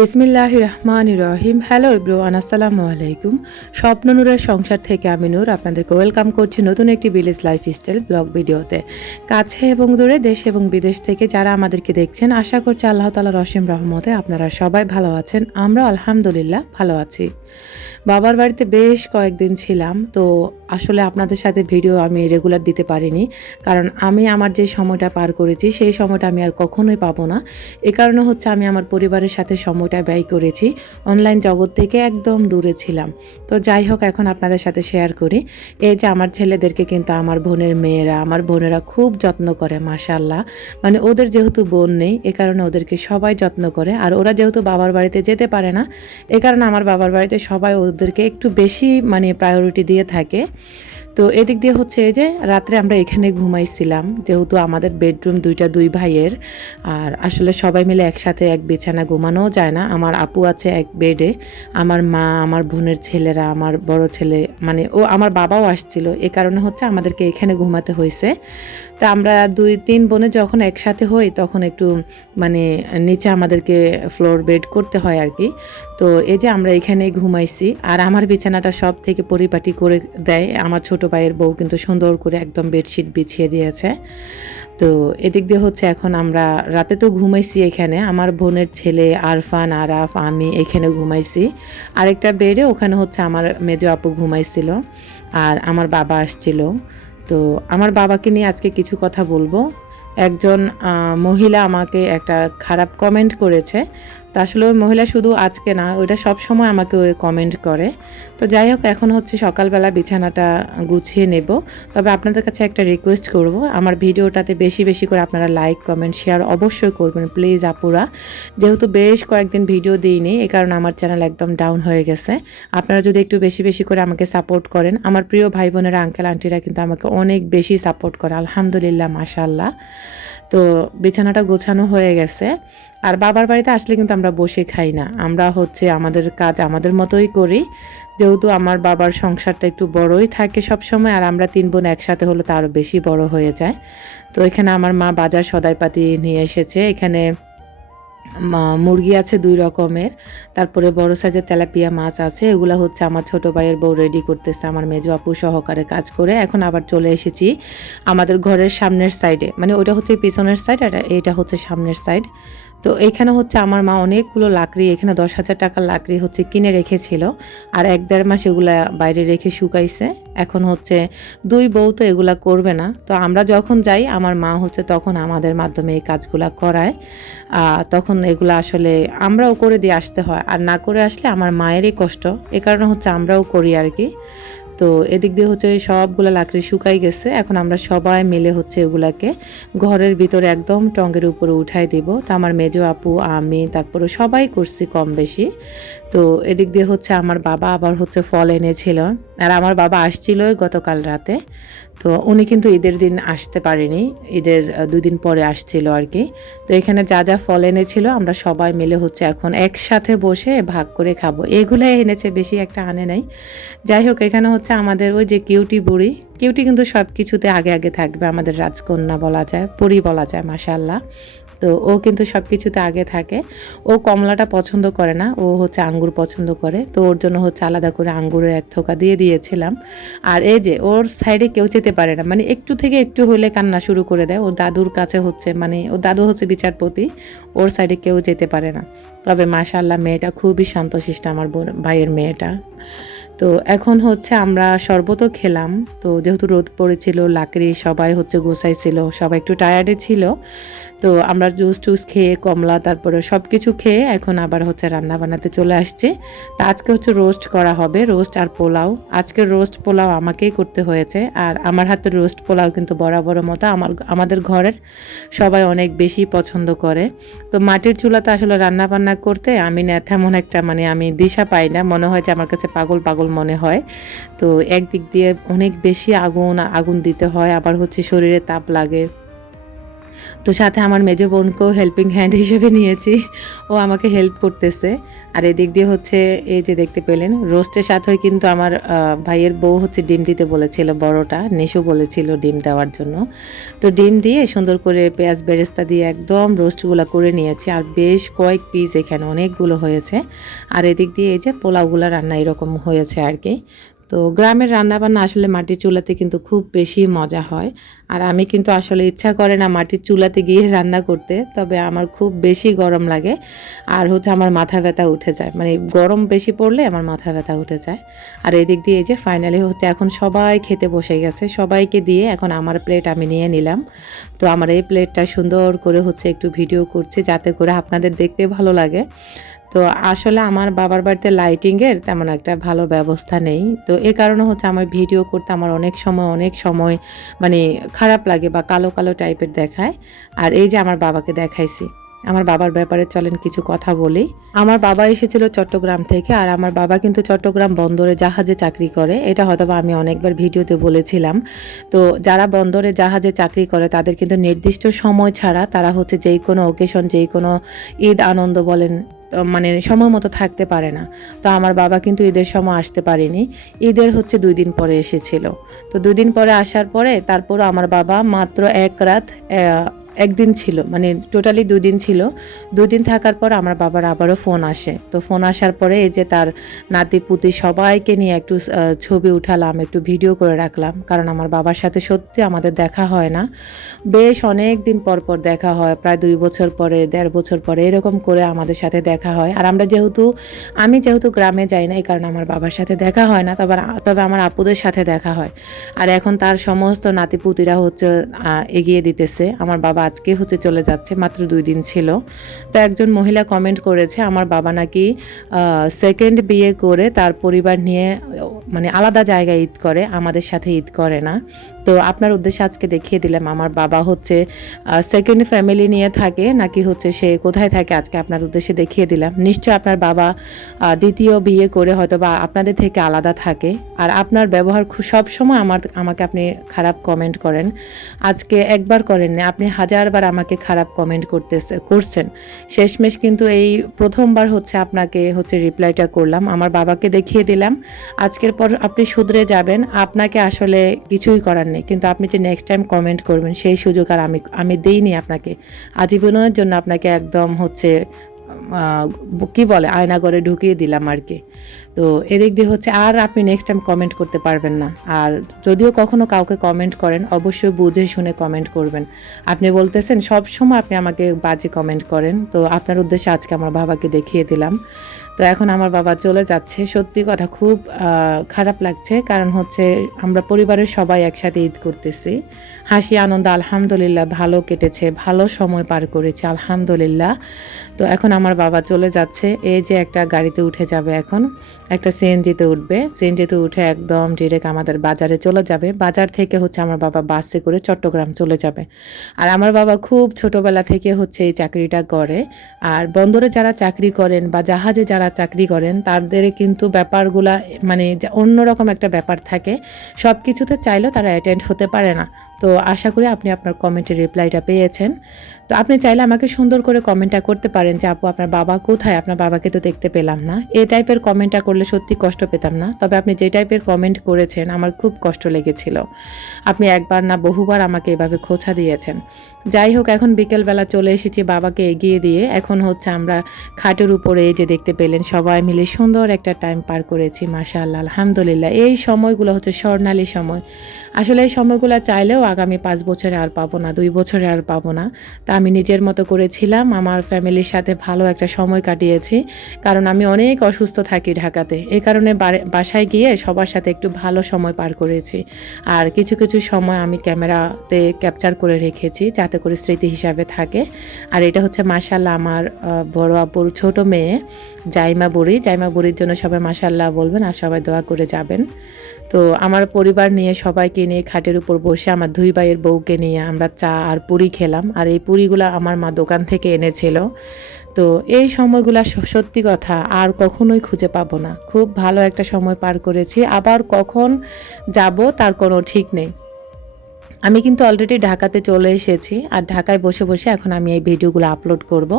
বিসমিল্লাহির রহমানির রহিম। Hello everyone, আসসালামু আলাইকুম। স্বপ্ন নূরের সংসার থেকে আমি নূর আপনাদেরকে ওয়েলকাম করছি নতুন একটি ভিলেজ লাইফস্টাইল ব্লগ ভিডিওতে। কাছে এবং দূরে, দেশ এবং বিদেশ থেকে যারা আমাদেরকে দেখছেন, আশা করছি আল্লাহ তাআলার অসীম রহমতে আপনারা সবাই ভালো আছেন। আমরা আলহামদুলিল্লাহ ভালো আছি। বাবার বাড়িতে বেশ কয়েকদিন ছিলাম, তো আসলে আপনাদের সাথে ভিডিও আমি রেগুলার দিতে পারিনি, কারণ আমি আমার যে সময়টা পার করেছি সেই সময়টা আমি আর কখনোই পাবো না। এ কারণে হচ্ছে আমি আমার পরিবারের সাথে সময়টা ব্যয় করেছি, অনলাইন জগৎ থেকে একদম দূরে ছিলাম। তো যাই হোক, এখন আপনাদের সাথে শেয়ার করি। এই যে আমার ছেলেদেরকে কিন্তু আমার বোনেরা খুব যত্ন করে, মাশাআল্লাহ। মানে ওদের যেহেতু বোন নেই, এ কারণে ওদেরকে সবাই যত্ন করে। আর ওরা যেহেতু বাবার বাড়িতে যেতে পারে না, এ কারণে আমার বাবার বাড়িতে সবাই ওদেরকে একটু বেশি প্রায়োরিটি দিয়ে থাকে। তো এদিক দিয়ে হচ্ছে এই যে রাত্রে আমরা এখানে ঘুমাইছিলাম, যেহেতু আমাদের বেডরুম দুই ভাইয়ের। আর আসলে সবাই মিলে একসাথে এক বিছানা ঘুমানোও যায় না। আমার আপু আছে এক বেডে, আমার মা, আমার বোনের ছেলেরা, আমার বড় ছেলে, আমার বাবাও আসছিল। এ কারণে হচ্ছে আমাদেরকে এখানে ঘুমাতে হয়েছে। তো আমরা 2-3 বোনে যখন একসাথে হই তখন একটু নিচে আমাদেরকে ফ্লোর বেড করতে হয় আর কি। তো এই যে আমরা এখানে ঘুমাইছি, আর আমার বিছানাটা সব থেকে পরিপাটি করে দেয় আমার ছোট ভাইয়ের বউ, কিন্তু সুন্দর করে একদম বেডশিট বিছিয়ে দিয়েছে। তো এদিক দিয়ে হচ্ছে এখন আমরা রাতে তো ঘুমাইছি এখানে, আমার বোনের ছেলে আরফান, আরাফ, আমি এখানে ঘুমাইছি। আরেকটা বেডে ওখানে হচ্ছে আমার মেজো আপু ঘুমাইছিল, আর আমার বাবা আসছিল। তো আমার বাবাকে নিয়ে আজকে কিছু কথা বলবো। একজন মহিলা আমাকে একটা খারাপ কমেন্ট করেছে। তো আসলে ওই মহিলা শুধু আজকে না, ওইটা সব সময় আমাকে ওই কমেন্ট করে। তো যাই হোক, এখন হচ্ছে সকালবেলা বিছানাটা গুছিয়ে নেব। তবে আপনাদের কাছে একটা রিকোয়েস্ট করব, আমার ভিডিওটাতে বেশি বেশি করে আপনারা লাইক, কমেন্ট, শেয়ার অবশ্যই করবেন প্লিজ আপুরা। যেহেতু বেশ কয়েকদিন ভিডিও দিইনি, এই কারণে আমার চ্যানেল একদম ডাউন হয়ে গেছে। আপনারা যদি একটু বেশি বেশি করে আমাকে সাপোর্ট করেন, আমার প্রিয় ভাই বোনেরা, আঙ্কেল আন্টিরা কিন্তু আমাকে অনেক বেশি সাপোর্ট করে, আলহামদুলিল্লাহ, মাশাআল্লাহ। তো বিছানাটা গোছানো হয়ে গেছে। আর বাবার বাড়িতে আসলে কিন্তু আমরা বসে খাই না, আমরা হচ্ছে আমাদের কাজ আমাদের মতোই করি। যেহেতু আমার বাবার সংসারটা একটু বড়ই থাকে সব সময়, আর আমরা 3 বোন একসাথে হলে তো আরও বেশি বড় হয়ে যায়। তো এখানে আমার মা বাজার সদাইপাতি নিয়ে এসেছে। এখানে মুরগি আছে 2 রকমের, তারপরে বড় সাইজের তেলাপিয়া মাছ আছে। এগুলো হচ্ছে আমার ছোট ভাইয়ের বউ রেডি করতেছে, আমার মেজো আপু সহকারে কাজ করে। এখন আবার চলে এসেছি আমাদের ঘরের সামনের সাইডে, ওটা হচ্ছে পিছনের সাইড আর এটা হচ্ছে সামনের সাইড। তো এইখানে হচ্ছে আমার মা অনেকগুলো লাকড়ি, এখানে 10,000 টাকার লাকড়ি হচ্ছে কিনে রেখেছিল, আর 1-1.5 মাস এগুলা বাইরে রেখে শুকাইছে। এখন হচ্ছে 2 বউ তো এগুলা করবে না, তো আমরা যখন যাই আমার মা হচ্ছে তখন আমাদের মাধ্যমে এই কাজগুলা করায়। তখন এগুলো আসলে আমরাও করে দিয়ে আসতে হয়, আর না করে আসলে আমার মায়েরই কষ্ট, এ কারণে হচ্ছে আমরাও করি আর কি। তো এদিক দিয়ে হচ্ছে সবগুলো লাকড়ি শুকাই গেছে। এখন আমরা সবাই মিলে হচ্ছে এগুলাকে ঘরের ভিতরে একদম টঙ্গের উপরে উঠাই দিব। তো আমার মেজো আপু, আমি, তারপরে সবাই করছি কম বেশি। তো এদিক দিয়ে হচ্ছে আমার বাবা আবার হচ্ছে ফল এনেছিল, আর আমার বাবা আসছিল গতকাল রাতে। তো উনি কিন্তু ঈদের দিন আসতে পারেনি, ঈদের 2 দিন পরে আসছিল আর কি। তো এখানে যা যা ফল এনেছিল আমরা সবাই মিলে হচ্ছে এখন একসাথে বসে ভাগ করে খাবো। এগুলাই এনেছে, বেশি একটা আনে নাই। যাই হোক, এখানে হচ্ছে আমাদের ওই যে কিউটি বুড়ি, কিউটি কিন্তু সব কিছুতে আগে আগে থাকবে, আমাদের রাজকন্যা বলা যায়, পরী বলা যায়, মাশাআল্লাহ। তো ও কিন্তু সব কিছুতে আগে থাকে। ও কমলাটা পছন্দ করে না, ও হচ্ছে আঙ্গুর পছন্দ করে। তো ওর জন্য হচ্ছে আলাদা করে আঙ্গুরের এক থোকা দিয়ে দিয়েছিলাম। আর এই যে ওর সাইডে কেউ যেতে পারে না, একটু থেকে একটু হলে কান্না শুরু করে দেয়। ওর দাদুর কাছে হচ্ছে ওর দাদু হচ্ছে বিচারপতি, ওর সাইডে কেউ যেতে পারে না। তবে মাশাআল্লাহ মেয়েটা খুবই শান্তশিষ্ট, আমার ভাইয়ের মেয়েটা। তো এখন হচ্ছে আমরা শরবতও খেলাম। তো যেহেতু রোদ পড়েছিল, লাকড়ি সবাই হচ্ছে গোছাইছিল, সবাই একটু টায়ার্ডে ছিল। তো আমরা জুস টুস খেয়ে, কমলা, তারপরে সব কিছু খেয়ে এখন আবার হচ্ছে রান্না বানাতে চলে আসছে। তা আজকে হচ্ছে রোস্ট করা হবে, রোস্ট আর পোলাও। আজকে রোস্ট পোলাও আমাকেই করতে হয়েছে, আর আমার হাতের রোস্ট পোলাও কিন্তু বরাবরের মতো আমাদের ঘরের সবাই অনেক বেশি পছন্দ করে। তো মাটির চুলাতে আসলে রান্না বান্না করতে আমি না তেমন একটা আমি দিশা পাই না, মনে হয় যে আমার কাছে পাগল পাগল মনে হয়। তো একদিক দিয়ে অনেক বেশি আগুন দিতে হয়, আবার হচ্ছে শরীরে তাপ লাগে। তো সাথে আমার মেজো বোনকেও হেল্পিং হ্যান্ড হিসেবে নিয়েছি, ও আমাকে হেল্প করতেছে। আর এদিক দিয়ে হচ্ছে এই যে দেখতে পেলেন রোস্টের সাথেও কিন্তু আমার ভাইয়ের বউ হচ্ছে ডিম দিতে বলেছিল, বড়টা নিশু বলেছিল ডিম দেওয়ার জন্য। তো ডিম দিয়ে সুন্দর করে পেঁয়াজ বেরেস্তা দিয়ে একদম রোস্টগুলো করে নিয়েছি, আর বেশ কয়েক পিস এখানে অনেকগুলো হয়েছে। আর এদিক দিয়ে এই যে পোলাওগুলো রান্না এরকম হয়েছে আর কি। তো গ্রামের রান্নাবান্না আসলে মাটির চুলাতে কিন্তু খুব বেশি মজা হয়। আর আমি কিন্তু আসলে ইচ্ছা করে না মাটির চুলাতে গিয়ে রান্না করতে, তবে আমার খুব বেশি গরম লাগে আর হচ্ছে আমার মাথা ব্যথা উঠে যায়, মানে গরম বেশি পড়লে আমার মাথা ব্যথা উঠে যায়। আর এদিক দিয়ে এই যে ফাইনালি হচ্ছে এখন সবাই খেতে বসে গেছে, সবাইকে দিয়ে এখন আমার প্লেট আমি নিয়ে নিলাম। তো আমার এই প্লেটটা সুন্দর করে হচ্ছে একটু ভিডিও করছি যাতে করে আপনাদের দেখতে ভালো লাগে। তো আসলে আমার বাবার বাড়িতে লাইটিংয়ের তেমন একটা ভালো ব্যবস্থা নেই, তো এ কারণে হচ্ছে আমার ভিডিও করতে আমার অনেক সময় মানে খারাপ লাগে বা কালো কালো টাইপের দেখায়। আর এই যে আমার বাবাকে দেখাইছি, আমার বাবার ব্যাপারে চলেন কিছু কথা বলি। আমার বাবা এসেছিল চট্টগ্রাম থেকে, আর আমার বাবা কিন্তু চট্টগ্রাম বন্দরে জাহাজে চাকরি করে, এটা হয়তো আমি অনেকবার ভিডিওতে বলেছিলাম। তো যারা বন্দরে জাহাজে চাকরি করে তাদের কিন্তু নির্দিষ্ট সময় ছাড়া তারা হচ্ছে যেই কোনো ওকেশন, যেই কোনো ঈদ আনন্দ বলেন মানে সময় মতো থাকতে পারে না। তো আমার বাবা কিন্তু ঈদের সময় আসতে পারেনি, ঈদের হচ্ছে 2 দিন পরে এসেছিল। তো 2 দিন পরে আসার পরে তারপরও আমার বাবা মাত্র এক রাত একদিন ছিল, মানে টোটালি 2 দিন ছিল। 2 দিন থাকার পর আমার বাবার আবারও ফোন আসে। তো ফোন আসার পরে এই যে তার নাতি পুতি সবাইকে নিয়ে একটু ছবি উঠালাম, একটু ভিডিও করে রাখলাম, কারণ আমার বাবার সাথে সত্যি আমাদের দেখা হয় না, বেশ অনেক দিন পর পর দেখা হয়, প্রায় 2 বছর পরে 1.5 বছর পরে এরকম করে আমাদের সাথে দেখা হয়। আর আমি যেহেতু গ্রামে যাই না, এই কারণে আমার বাবার সাথে দেখা হয় না, তবে আমার আপুদের সাথে দেখা হয়। আর এখন তার সমস্ত নাতিপুতিরা হচ্ছে এগিয়ে দিতেছে। আমার বাবা আজকে হচ্ছে চলে যাচ্ছে, মাত্র 2 দিন ছিল। তো একজন মহিলা কমেন্ট করেছে আমার বাবা নাকি সেকেন্ড বিয়ে করে তার পরিবার নিয়ে মানে আলাদা জায়গায় ঈদ করে, আমাদের সাথে ঈদ করে না। তো আপনার উদ্দেশ্যে আজকে দেখিয়ে দিলাম আমার বাবা হচ্ছে সেকেন্ড ফ্যামিলি নিয়ে থাকে নাকি হচ্ছে সে কোথায় থাকে, আজকে আপনার উদ্দেশ্যে দেখিয়ে দিলাম। নিশ্চয় আপনার বাবা দ্বিতীয় বিয়ে করে হয়তো বা আপনাদের থেকে আলাদা থাকে। আর আপনার ব্যবহার সব সময় আমাকে আপনি খারাপ কমেন্ট করেন, আজকে একবার করেন না, আপনি হাজারবার আমাকে খারাপ কমেন্ট করছেন। শেষমেশ কিন্তু এই প্রথমবার হচ্ছে আপনাকে হচ্ছে রিপ্লাইটা করলাম, আমার বাবাকে দেখিয়ে দিলাম। আজকের পর আপনি শুধরে যাবেন, আপনাকে আসলে কিছুই করার নেই, কিন্তু আপনি যে নেক্সট টাইম কমেন্ট করবেন সেই সুযোগ আর আমি দেইনি আপনাকে। আজীবনের জন্য আপনাকে একদম হচ্ছে কি বলে আয়নাঘরে ঢুকিয়ে দিলাম আর কি। তো এদিক দিয়ে হচ্ছে আর আপনি নেক্সট টাইম কমেন্ট করতে পারবেন না। আর যদিও কখনো কাউকে কমেন্ট করেন অবশ্যই বুঝে শুনে কমেন্ট করবেন। আপনি বলতেছেন সব সময় আপনি আমাকে বাজে কমেন্ট করেন, তো আপনার উদ্দেশ্যে আজকে আমার বাবাকে দেখিয়ে দিলাম। তো এখন আমার বাবা চলে যাচ্ছে, সত্যি কথা খুব খারাপ লাগছে, কারণ হচ্ছে আমরা পরিবারের সবাই একসাথে ঈদ করতেছি, হাসি আনন্দ আলহামদুলিল্লাহ ভালো কেটেছে, ভালো সময় পার করেছে আলহামদুলিল্লাহ। তো এখন আমার বাবা চলে যাচ্ছে, এই যে একটা গাড়িতে উঠে যাবে, এখন একটা সিএনজিতে উঠবে, সিএনজিতে উঠে একদম ডিরেক্ট আমাদের বাজারে চলে যাবে। বাজার থেকে হচ্ছে আমার বাবা বাসে করে চট্টগ্রাম চলে যাবে। আর আমার বাবা খুব ছোটবেলা থেকে হচ্ছে এই চাকরিটা করে। আর বন্দরে যারা চাকরি করেন বা জাহাজে যারা চাকরি করেন তাদের কিন্তু ব্যাপারগুলা মানে অন্যরকম একটা ব্যাপার থাকে, সব কিছুতে চাইলেও তারা অ্যাটেন্ড হতে পারে না। তো আশা করি আপনি আপনার কমেন্টের রিপ্লাইটা পেয়েছেন। তো আপনি চাইলে আমাকে সুন্দর করে কমেন্টটা করতে পারেন যে আপু আপনার বাবা কোথায়, আপনার বাবাকে তো দেখতে পেলাম না। এই টাইপের কমেন্টটা করলে সত্যি কষ্ট পেতাম না, তবে আপনি যে টাইপের কমেন্ট করেছেন আমার খুব কষ্ট লেগেছিল। আপনি একবার না বহুবার আমাকে এভাবে খোঁচা দিয়েছেন। যাই হোক, এখন বিকেলবেলা চলে এসেছি বাবাকে এগিয়ে দিয়ে, এখন হচ্ছে আমরা খাটের উপরে এই যে দেখতে পেলেন সবাই মিলে সুন্দর একটা টাইম পার করেছি মাশাআল্লাহ আলহামদুলিল্লাহ। এই সময়গুলো হচ্ছে স্বর্ণালী সময়, আসলে এই সময়গুলো চাইলেও আগামী 5 বছরে আর পাবো না, 2 বছরে আর পাবো না। তা আমি নিজের মতো করেছিলাম, আমার ফ্যামিলির সাথে ভালো একটা সময় কাটিয়েছি, কারণ আমি অনেক অসুস্থ থাকি ঢাকাতে, এই কারণে বাসায় গিয়ে সবার সাথে একটু ভালো সময় পার করেছি। আর কিছু কিছু সময় আমি ক্যামেরাতে ক্যাপচার করে রেখেছি যাতে করে স্মৃতি হিসাবে থাকে। আর এটা হচ্ছে মাশাআল্লাহ আমার বড় আপুর ছোট মেয়ে জাইমা বুড়ির জন্য সবাই মাশাআল্লাহ বলবেন আর সবাই দোয়া করে যাবেন। তো আমার পরিবার নিয়ে সবাইকে নিয়ে খাটের উপর বসে আমার 2 ভাইয়ের বউকে নিয়ে আমরা চা আর পুরি খেলাম, আর এই পুরিগুলো আমার মা দোকান থেকে এনেছিল। তো এই সময়গুলো সত্যি কথা আর কখনোই খুঁজে পাবো না, খুব ভালো একটা সময় পার করেছি, আবার কখন যাব তার কোনো ঠিক নেই। আমি কিন্তু অলরেডি ঢাকাতে চলে এসেছি, আর ঢাকায় বসে বসে এখন আমি এই ভিডিওগুলো আপলোড করব।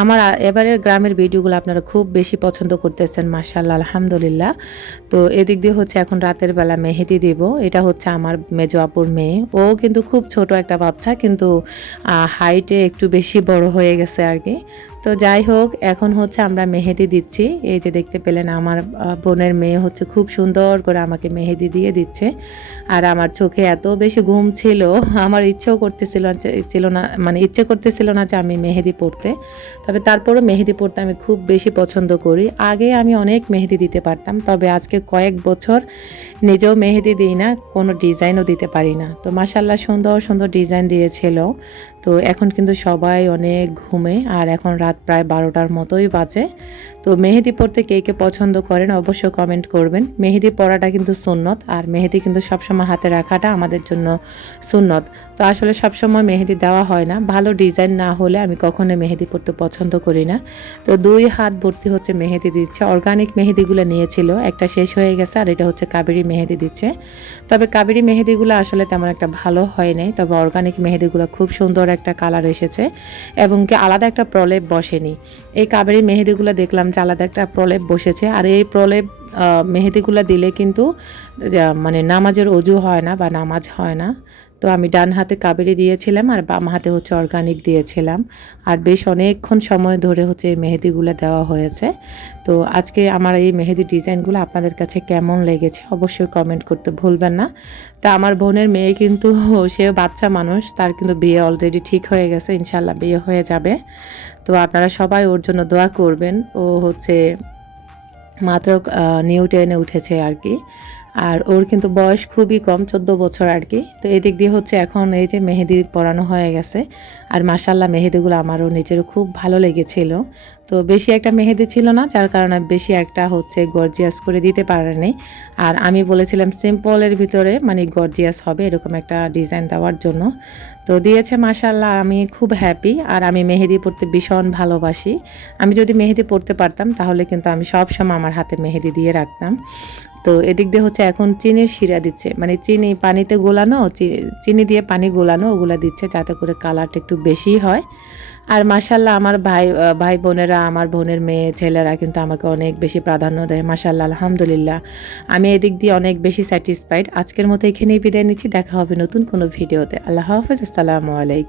আমার এবারের গ্রামের ভিডিওগুলো আপনারা খুব বেশি পছন্দ করতেছেন, মাশাআল্লাহ, আলহামদুলিল্লাহ। তো এদিক দিয়ে হচ্ছে এখন রাতের বেলা মেহেদি দেব। এটা হচ্ছে আমার মেজো আপুর মেয়ে। ও কিন্তু খুব ছোট একটা বাচ্চা, কিন্তু হাইটে একটু বেশি বড় হয়ে গেছে আর কি। তো যাই হোক, এখন হচ্ছে আমরা মেহেদি দিচ্ছি। এই যে দেখতে পেলেন আমার বোনের মেয়ে হচ্ছে খুব সুন্দর করে আমাকে মেহেদি দিয়ে দিচ্ছে। আর আমার চোখে এত বেশি ঘুম ছিল, আমার ছিল না, মানে ইচ্ছে করতেছিল না যে আমি মেহেদি পরতে। তবে তারপরও মেহেদি পরতে আমি খুব বেশি পছন্দ করি। আগে আমি অনেক মেহেদি দিতে পারতাম, তবে আজকে কয়েক বছর নিজেও মেহেদি দিই না, কোনো ডিজাইনও দিতে পারি না। তো মাশাআল্লাহ সুন্দর সুন্দর ডিজাইন দিয়েছিল। তো এখন কিন্তু সবাই অনেক ঘুমে, আর এখন রাত প্রায় 12টার মতোই বাজে। তো মেহেদি পরতে কে কে পছন্দ করেন অবশ্যই কমেন্ট করবেন। মেহেদি পরাটা কিন্তু সুন্নত, আর মেহেদি কিন্তু সবসময় হাতে রাখাটা আমাদের জন্য সুন্নত। তো আসলে সবসময় মেহেদি দেওয়া হয় না, ভালো ডিজাইন না হলে আমি কখনো মেহেদি পরতে পছন্দ করি না। তো 2 হাত ভর্তি হচ্ছে মেহেদি দিচ্ছে। অর্গানিক মেহেদিগুলো নিয়েছিল, একটা শেষ হয়ে গেছে, আর এটা হচ্ছে কাবেরি মেহেদি দিচ্ছে। তবে কাবেরি মেহেদিগুলো আসলে তেমন একটা ভালো হয় নাই, তবে অর্গানিক মেহেদিগুলো খুব সুন্দর একটা কালার এসেছে, এবং কি আলাদা একটা প্রলেপ বসেনি। এই কাবেরি মেহেদিগুলো দেখলাম যে আলাদা একটা প্রলেপ বসেছে, আর এই প্রলেপ মেহেদিগুলো দিলে কিন্তু মানে নামাজের অজু হয় না বা নামাজ হয় না। তো আমি ডান হাতে কাবেরি দিয়েছিলাম, আর বাম হাতে হচ্ছে অর্গানিক দিয়েছিলাম। আর বেশ অনেকক্ষণ সময় ধরে হচ্ছে এই মেহেদিগুলো দেওয়া হয়েছে। তো আজকে আমার এই মেহেদি ডিজাইনগুলো আপনাদের কাছে কেমন লেগেছে অবশ্যই কমেন্ট করতে ভুলবেন না। তা আমার বোনের মেয়ে কিন্তু সেও বাচ্চা মানুষ, তার কিন্তু বিয়ে অলরেডি ঠিক হয়ে গেছে, ইনশাল্লাহ বিয়ে হয়ে যাবে। তো আপনারা সবাই ওর জন্য দোয়া করবেন। ও হচ্ছে মাত্র নিউ 10-এ উঠেছে আর কি। আর ওর কিন্তু বয়স খুবই কম, 14 বছর আর কি। তো এদিক দিয়ে হচ্ছে এখন এই যে মেহেদি পরানো হয়ে গেছে। আর মাশাআল্লাহ মেহেদিগুলো আমারও নিজেরও খুব ভালো লেগেছিল। তো বেশি একটা মেহেদি ছিল না, যার কারণে বেশি একটা হচ্ছে গর্জিয়াস করে দিতে পারেনি। আর আমি বলেছিলাম সিম্পলের ভিতরে মানে গর্জিয়াস হবে এরকম একটা ডিজাইন দেওয়ার জন্য। তো দিয়েছে মাশাআল্লাহ, আমি খুব হ্যাপি। আর আমি মেহেদি পরতে ভীষণ ভালোবাসি। আমি যদি মেহেদি পরতে পারতাম তাহলে কিন্তু আমি সবসময় আমার হাতে মেহেদি দিয়ে রাখতাম। তো এদিক দিয়ে হচ্ছে এখন চিনির শিরা দিচ্ছে, মানে চিনি পানিতে গোলানো, চিনি দিয়ে পানি গোলানো, ওগুলা দিচ্ছে যাতে করে কালারটা একটু বেশি হয়। আর মাশাল্লাহ আমার ভাই বোনেরা, আমার বোনের মেয়ে ছেলেরা কিন্তু আমাকে অনেক বেশি প্রাধান্য দেয়, মাশাল্লাহ, আলহামদুলিল্লাহ। আমি এদিক দিয়ে অনেক বেশি স্যাটিসফাইড। আজকের মতো এখানেই বিদায় নিচ্ছি, দেখা হবে নতুন কোনো ভিডিওতে। আল্লাহ হাফেজ, আসসালামু আলাইকুম।